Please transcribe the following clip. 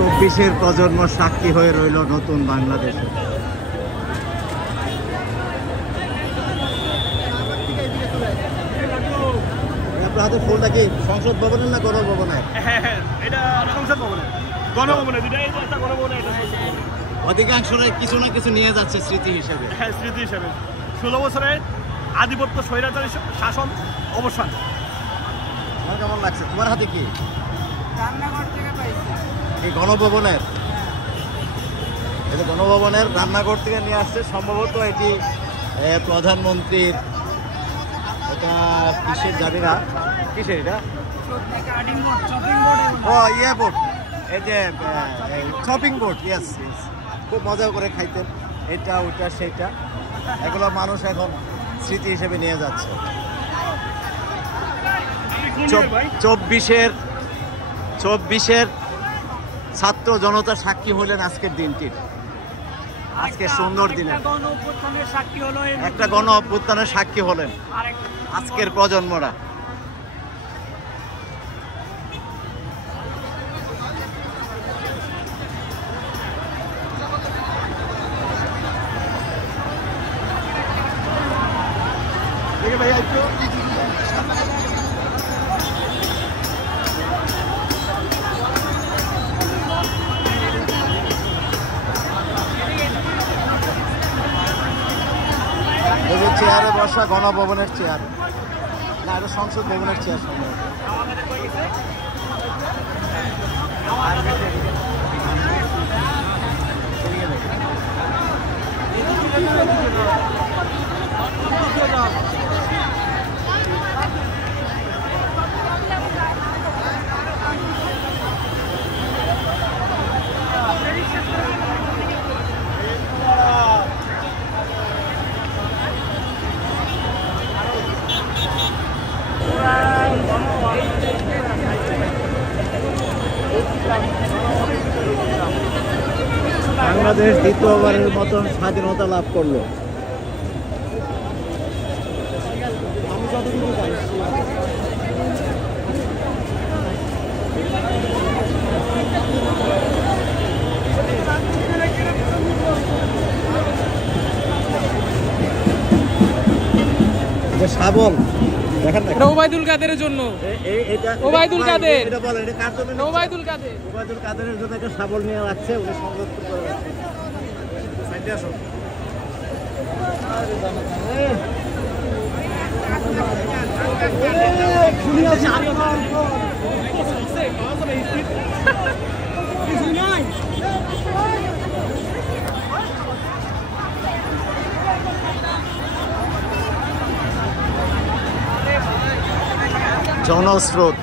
24-এর প্রজন্ম সাক্ষী হয়ে রইল নতুন বাংলাদেশে। আপনার হাতে ফুলটা কি সংসদ ভবনের না গণভবনের? এটা সংসদ ভবনের, গণভবনের দুটাই, একটা গণভবনের, একটা সংসদ ভবনের। অধিকাংশরাই কিছু না কিছু নিয়ে যাচ্ছে স্মৃতি হিসেবে। হ্যাঁ, স্মৃতি হিসেবে 16 বছরের আধিপত্য স্বৈরাচারী শাসন অবসান। আমার কেমন লাগছে? তোমার হাতে কি? রান্নাঘর থেকে পাইছি। এই গণভবনের, এটা গণভবনের রান্নাঘর থেকে নিয়ে আসছে সম্ভবত। এটি প্রধানমন্ত্রীর, এটা কিসের জানি না, কিসের এটা? ও এয়ারপোর্ট, এই যে শপিং বোর্ড। ইয়েস ইয়েস, খুব মজা করে খাইতেন এটা ওটা সেটা। এগুলো মানুষ এখন স্মৃতি হিসেবে নিয়ে যাচ্ছে। 24-এর ছাত্র জনতা সাক্ষী হলেন আজকের দিনটির, আজকের সুন্দর দিনে। একটা গণ অভ্যুত্থানের সাক্ষী হলেন আজকের প্রজন্মরা। চেয়ারে বসা গণভবনের চেয়ার না, এটা সংসদ ভবনের চেয়ার সম্ভবত। বাংলাদেশ দ্বিতীয়বারের মতন স্বাধীনতা লাভ করলো। শাবল দেখেন না, ওবায়দুল কাদেরের জন্য। ওবায়দুল কাদের, এটা বলেন, এটা কার জন্য? ওবায়দুল কাদের, ওবায়দুল কাদেরের জন্য একটা শাবল নিয়ে রাখছে, উনি সংরক্ষণ করে রাখছে। সাইডে আসো। জনস্রোত